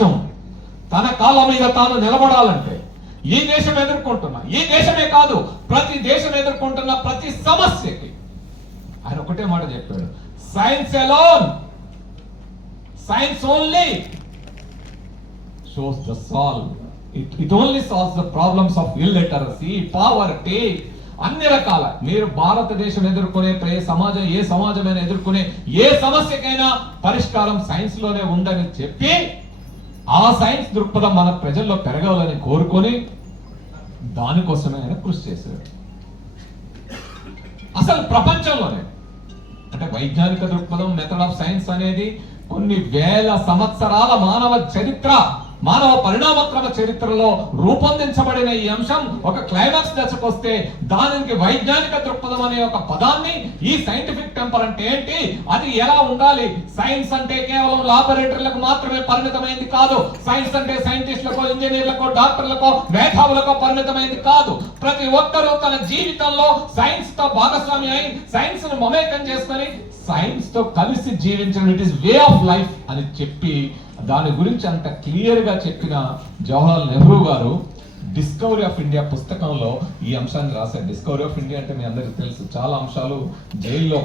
ఇష్టం. తన కాళ్ళ మీద తాను నిలబడాలంటే ఈ దేశం ఎదుర్కొంటున్న, ఈ దేశమే కాదు ప్రతి దేశం ఎదుర్కొంటున్న ప్రతి సమస్యకి ఆయన ఒకటే మాట చెప్పాడు, science alone, science only shows the solve, it only solves the problems of illiteracy, poverty, అన్ని రకాల మీరు భారతదేశం ఎదుర్కొనే ఏ సమాజమైనా ఎదుర్కొనే ఏ సమస్యకైనా పరిష్కారం సైన్స్ లోనే ఉందని చెప్పి ఆ సైన్స్ దృక్పథం మన ప్రజల్లో పెరగాలని కోరుకొని దానికోసమే ఆయన కృషి చేశారు. అసలు ప్రపంచంలోనే అంటే వైజ్ఞానిక దృక్పథం, మెథడ్ ఆఫ్ సైన్స్ అనేది కొన్ని వేల సంవత్సరాల మానవ పరిణామక్రమ చరిత్రలో రూపొందించబడిన ఈ అంశం ఒక క్లైమాక్స్ దశకు వస్తే దానికి వైజ్ఞానిక దృక్పథం అనే ఒక పదాన్ని, ఈ సైంటిఫిక్ టెంపర్ అంటే ఏంటి, అది ఎలా ఉండాలి, సైన్స్ అంటే కేవలం లాబొరేటరీలకు మాత్రమే పరిమితమైంది కాదు, సైన్స్ అంటే సైంటిస్టులకు, ఇంజనీర్లకు, డాక్టర్లకు, మేధావులకు పరిమితమైంది కాదు, ప్రతి ఒక్కరూ తన జీవితంలో సైన్స్ తో భాగస్వామి అయి సైన్స్ ను మమేకం చేసుకొని సైన్స్ తో కలిసి జీవించడం it is way of life అని చెప్పి దాని గురించి అంత క్లియర్ గా చెప్పిన జవహర్లాల్ నెహ్రూ గారు డిస్కవరీ ఆఫ్ ఇండియా పుస్తకంలో ఈ అంశాన్ని రాశారు. డిస్కవరీ ఆఫ్ ఇండియా అంటే మీ అందరికీ తెలుసు, చాలా అంశాలు జైల్లో